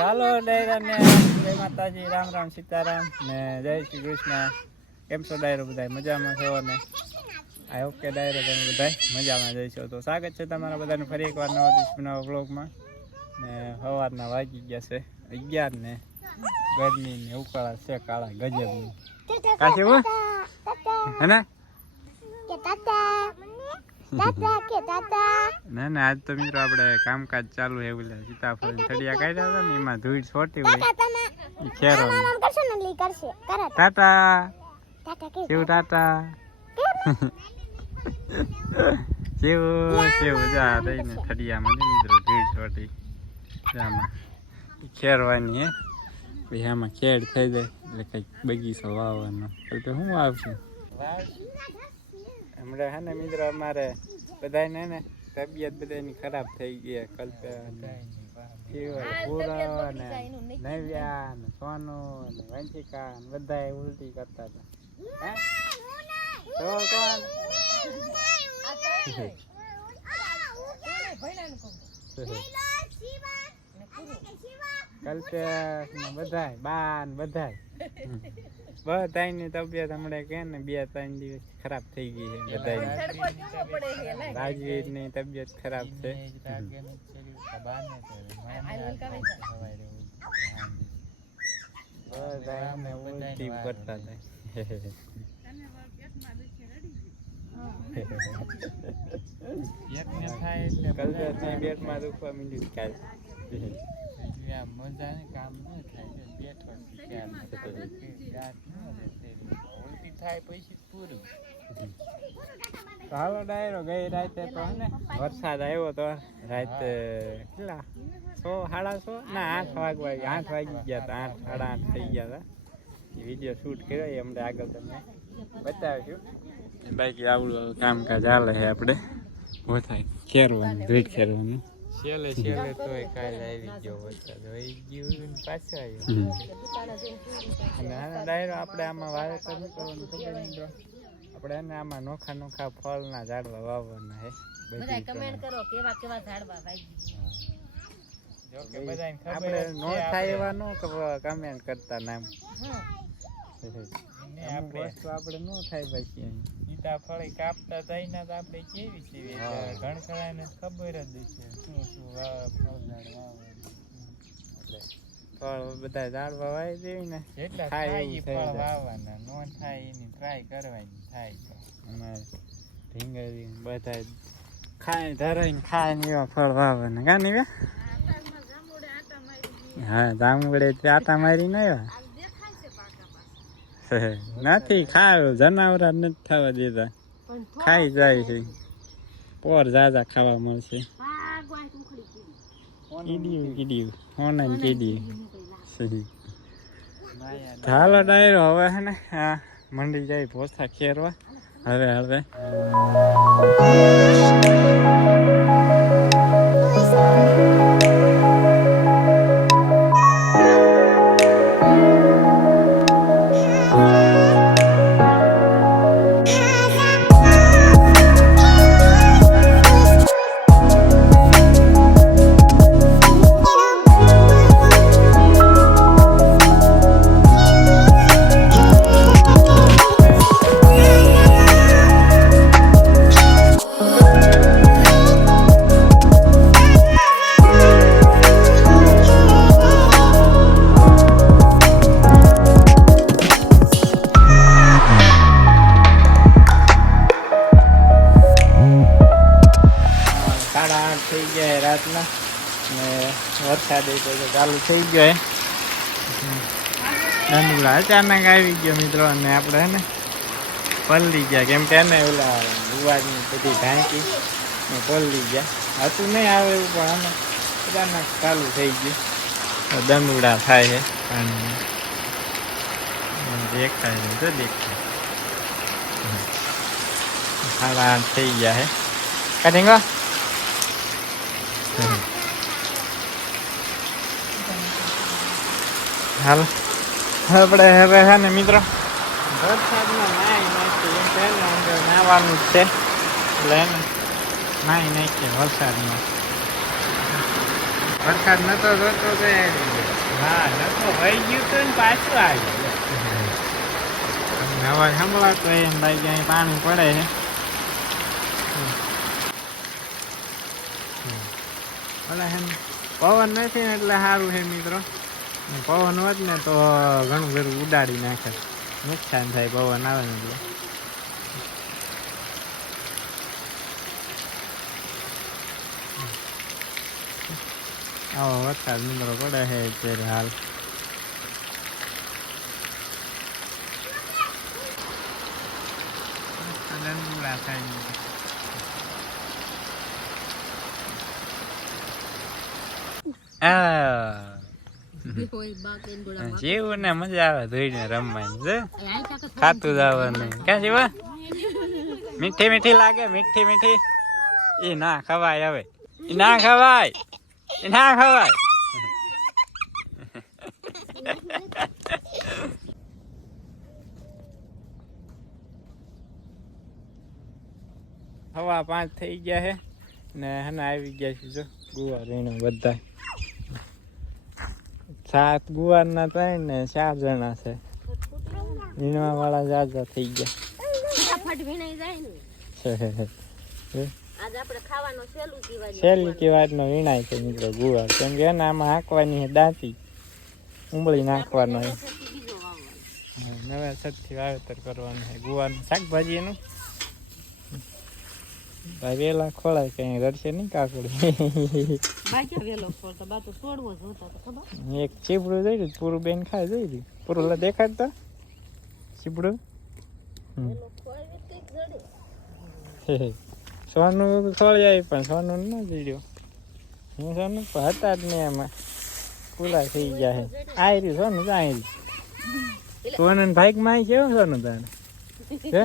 ચાલો ડાયરાને જય માતાજી રામ રામ સીતારામ ને જય શ્રી કૃષ્ણ. કેમ છો ડાયરો બધા મજામાં છો ને? આઈ હોપ કે ડાયરો તમે બધા મજામાં જઈશો તો સ્વાગત છે તમારા બધાને ફરી એકવાર નવા દિવસ બનાવવા બ્લોગમાં ને સવારના વાગી ગયા છે અગિયાર ને. ગરમી ને ઉકાળા છે કાળા ગજબની. કાશી હે ને? ના ના આજ તો મિત્રો આપણે કામકાજ ચાલુ હે એવું સીતાફળ થડિયા કાઢ્યા હતા ને એમાં ધૂળ છોટી હોય. ખેરો. ટાટા શિવ ટાટા શિવ શિવ જા રહીને થડિયામાં મિત્રો ધૂળ છોટી. જામાં. ખેરવાની હે. પછી આમાં ખેડ થઈ જાય એટલે કંઈક બગીચો વાવવાનો. તો તો શું આવશે? હમણાં હે ને મિત્રો અમારે બધાને ને તબિયત બધાની ખરાબ થઈ ગઈ કલ્પે પૂરો ને નવ્યા ને સોનુ ને વંશિકા ને બધા ઉલટી કરતા હતા. હે? તો કોણ? કલ્પેશ ને બધાય બા ને બધાય બધાય. ની તબિયત હમણાં કે ને બે ત્રણ દિવસ ખરાબ થઈ ગઈ છે બધાય રાજવીરની તબિયત ખરાબ છે. બધા એમને ઉલટી કરતા હતા કલ્પેશની પેટમાં દુખવા માંડ્યું કાલ. મજા ને કામ ન થાય બેઠો ઉલટી થાય પછી પૂરું. હાલો ડાયરો ગઈ રાતે તો ને વરસાદ આવ્યો તો રાતે કેટલા? સો સાડા સો? ના આઠ વાગવા આઠ વાગી ગયા હતા આઠ સાડા આઠ થઈ ગયા હતા. વીડિયો શૂટ કર્યો એ અમને આગળ તમને બતાવીશું. બાકી આવડું કામકાજ હાલે છે આપણે. થાય ખેરવાનું ધૂળ ખેરવાનું. છેલ્લે છેલ્લે તોય કાલ આવી ગયો વરસાદ. વહી ગયું ને પાછો આવ્યો. અને આના ડાયરો આપણે આમાં વાવેતર નહીં કરવાનું ખબર નહીં આપણે એને આમાં નોખા નોખા ફળના ઝાડવા વાવવાના હે. બધાય બધી કમેન્ટ કરો કેવા કેવા ઝાડવા વાગી જો કે બધાને ખબર આપણે નો થાય એવા નો કમેન્ટ કરતા નામ ને આપણે વસ્તુ આપણે નો થાય પછી. સીતાફળ કાપતા થઈને તો આપણે કેવી હા. ઘણખરાને ખબર જ છે શું શું ફળ બધા ઝાડ વાવી દેવી ને. જેટલા થાય થઈ ફળ વાવવાના નો થાય એની ટ્રાય કરવાની થાય તો. અમારે ઢીંગળી બધા ખાય ધરાઈને ખાય ને એવા ફળ વાવવાના. કા નહીં હા જામુડે આટા મારી ને આવ્યા. નથી ખાવ જનાવરા નથી થવા દેતા ખાઈ જાય છે. પોર જાજા ખાવા મળશે. કીડિયું કીડિયું હોના કીડિયું ચાલો ડાયરો હવે હે ને હા મંડી જાય ભોસા ખેરવા. હવે હવે. થઈ ગયો નંદુલા અચાનક આવી ગયો મિત્રો, અને આપણે ને પલળી ગયા. કેમ કે એને ઓલા ગુવારની બધી ઢાંકી ને ગયા. હતું નહીં આવે એવું, પણ અમે અચાનક ચાલુ થઈ ગયું. દંડુડા થાય છે. પાણીમાં દેખાય ને તો દેખાય. સાડા થઈ ગયા છે કટિંગ હાલ. આપણે હવે છે ને મિત્રો વરસાદમાં નાહી નાખીએ એમ કહે ને અંદર નાહવાનું જ છે. એટલે એને નાહી નાખીએ વરસાદમાં. વરસાદ નતો જોતો તે હા નતો વહી ગયું તો ને પાછું આવ્યું. અવાજ સંભળાતો એમ ભાઈ ક્યાંય પાણી પડે છે. એમ પવન નથી એટલે સારું છે મિત્રો. પવન હોત ને તો ઘણું બધું ઉડાડી નાખે. નુકસાન થાય પવન આવે ને એટલે. આવો વરસાદ મિત્રો પડે છે અત્યારે હાલ. ડંડુડા થાય આ જેવું ને મજા આવે ધોઈને રમવાની છે ખાતું જવાનું ક્યાં જીવા? મીઠી મીઠી લાગે મીઠી મીઠી. એ ના ખવાય હવે. એ ના ખવાય. એ ના ખવાય. હવા પાંચ થઈ ગયા છે ને હને આવી ગયા છે જો. ગુવા એને બધા. સાત ગુવારના ત્રણ ને ચાર જણા છે. વીણવા વાળા જાજા થઈ ગયા. છેલ્લી કે વાતનો વીણાય છે મિત્રો ગુવાર. કેમ કે એને આમાં હાંકવાની છે દાંતી. ઉંબળી નાખવાનો છે. નવા સદથી વાવેતર કરવાનું છે ગુવારનું. શાકભાજી એનું? ભાઈ વેલા ખોળાય કઈ રડશે નહીં કાકડી એક ચીપડું જોઈ રહ્યું પૂરું બેન ખાઈ જોઈ રહ્યું. પૂરું લા દેખાડતા ચીપડું સોનું ખોળી આવી પણ સોનું ન જીડ્યો હું સોનું પણ હતા જ નહીં એમાં પૂરા થઈ ગયા છે આવી રહ્યું સોનું તો આવી રહ્યું. સોનું ભાઈકમાં કેવો કેવું સોનું તારે. હે?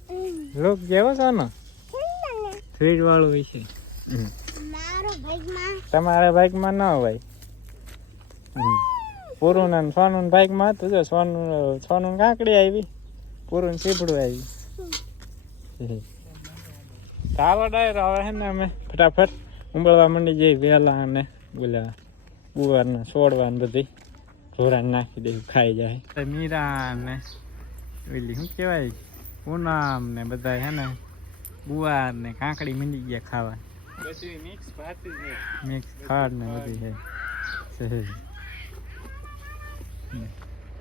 લોક કેવો સોનો? સ્વીટ વાળું વિશે તમારા બાઇકમાં ન હોય. હમ. પૂરું ને સોનું બાઇકમાં હતું જો સોનું સોનું કાંકડી આવી. પૂરું સીપડું આવી. ચાલો ડાયર હવે હે ને અમે ફટાફટ ઉંબળવા મંડી જઈ વહેલા અને બોલા ગુવારને છોડવા ને બધી. ઢોરાને નાખી દે ખાઈ જાય. મીરા ને પેલી શું કહેવાય? પૂનમ ને બધા હે ને. ગુવાર ને કાંકડી મીંડી ગયા ખાવા. બધું મિક્સ ભાત જ મિક્સ ખાડ ને બધી છે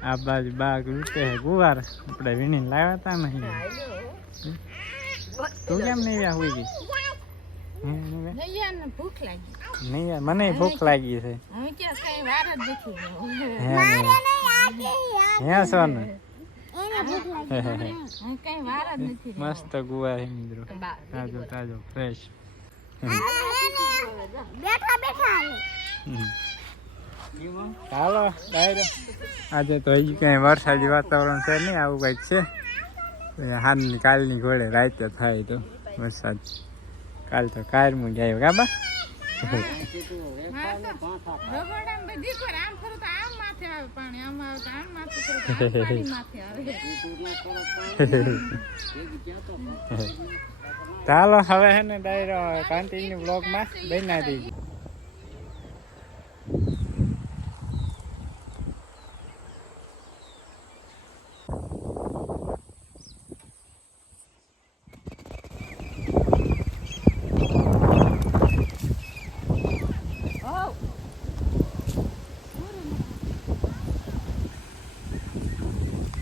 આ બાજુ બાગ લૂટે છે ગુવાર. આપણે વીણીને લાવ્યા હતા ને અહીંયા. તું કેમ નહીં વ્યા હોય ગઈ? નહીં ભૂખ લાગી. યાર, મને ભૂખ લાગી છે. હવે કે કઈ વાર જ નથી. હે ને. હે સોનું? મસ્ત ગુવાર છે મિત્રો. તાજો તાજો ફ્રેશ બેઠા બેઠા. ચાલો ડાયરો આજે તો હજી ક્યાંય વરસાદી વાતાવરણ છે નહીં આવું કંઈક છે. હાલની કાલની ઘોડે રાતે થાય તો વરસાદ. કાલ તો કારમું જાય ગાબા રગોડામાં બધી કોર આમ કરું તો આમ માથે આવે પાણી આમાં આવે આમ માથે પાણી માથે આવે. ચાલો હવે હે ને ડાયરો કન્ટિન્યુ બ્લોગમાં બન્યા થઈ